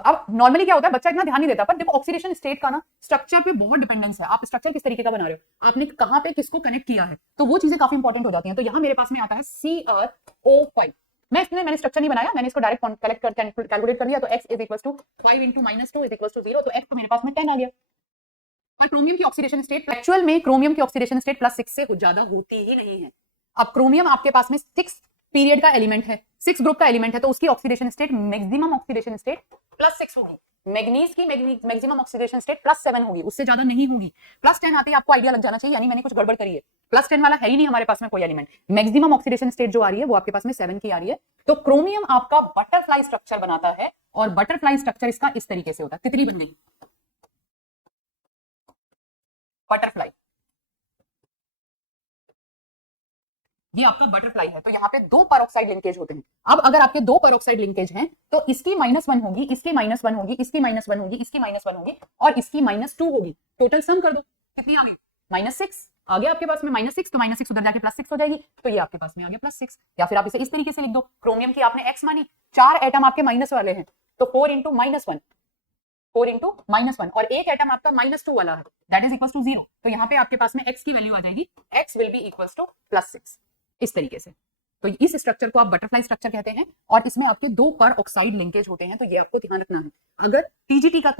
अब नॉर्मली क्या होता है, बच्चा इतना ध्यान नहीं देता, पर देखो ऑक्सीडेशन स्टेट का ना स्ट्रक्चर पे बहुत डिपेंडेंस है। आप स्ट्रक्चर किस तरीके का बना रहे हो, आपने कहां पे किसको कनेक्ट किया है, तो वो चीजें काफी इंपॉर्टेंट हो जाती हैं। तो यहाँ मेरे पास में आता है CrO5। मैंने स्ट्रक्चर नहीं बनाया, मैंने इसको डायरेक्ट कलेक्ट कर कैलकुलेट कर दिया। तो x is equal to 5 into -2 is equal to 0। तो x तो मेरे पास में 10 आ गया। पर क्रोमियम की ऑक्सीडेशन स्टेट, एक्चुअल में क्रोमियम की ऑक्सीडेशन स्टेट +6 से ज्यादा होती ही नहीं है। अब क्रोमियम आपके पास में 6 पीरियड का एलिमेंट है, 6 ग्रुप का एलिमेंट है, तो उसकी oxidation state, maximum oxidation state +6 होगी। मैग्नीज की मैक्सिमम ऑक्सीडेशन स्टेट +7 होगी, उससे ज्यादा नहीं होगी। +10 आते ही आपको आइडिया लग जाना चाहिए, यानी मैंने कुछ गड़बड़ करी है। +10 वाला है ही नहीं हमारे पास में कोई एलिमेंट। मैक्सिमम ऑक्सीडेशन स्टेट जो आ रही है वो आपके पास में 7 की आ रही है। तो क्रोमियम आपका बटरफ्लाई स्ट्रक्चर बनाता है, और बटरफ्लाई स्ट्रक्चर इसका इस तरीके से होता है। तितली बन गई बटरफ्लाई, ये आपका बटरफ्लाई है। तो यहाँ पे 2 पेरोक्साइड लिंकेज होते हैं। अब अगर आपके 2 पेरोक्साइड लिंकेज हैं तो इसकी -1 होगी, इसकी -1 होगी, इसकी -1 होगी, इसकी -1 होगी, और इसकी -2 होगी। टोटल सम कर दो, कितनी आ गई? -6 आ गया आपके पास में। -6 तो -6 उधर जाके +6 हो जाएगी, तो ये आपके पास में आ गया +6। या फिर आप इसे इस तरीके से लिख दो, क्रोमियम की आपने x मानी, 4 एटम आपके माइनस वाले हैं, तो 4 इंटू -1, 4 इंटू -1, और एक एटम आपका -2 वाला है, दैट इज इक्वल टू 0। तो यहाँ पे आपके पास में x की वैल्यू आ जाएगी, x will be equal to +6, इस तरीके से। तो इस स्ट्रक्चर को आप बटरफ्लाई स्ट्रक्चर कहते हैं, और इसमें आपके 2 पर ऑक्साइड लिंकेज होते हैं। तो ये आपको ध्यान रखना है। अगर टीजीटी का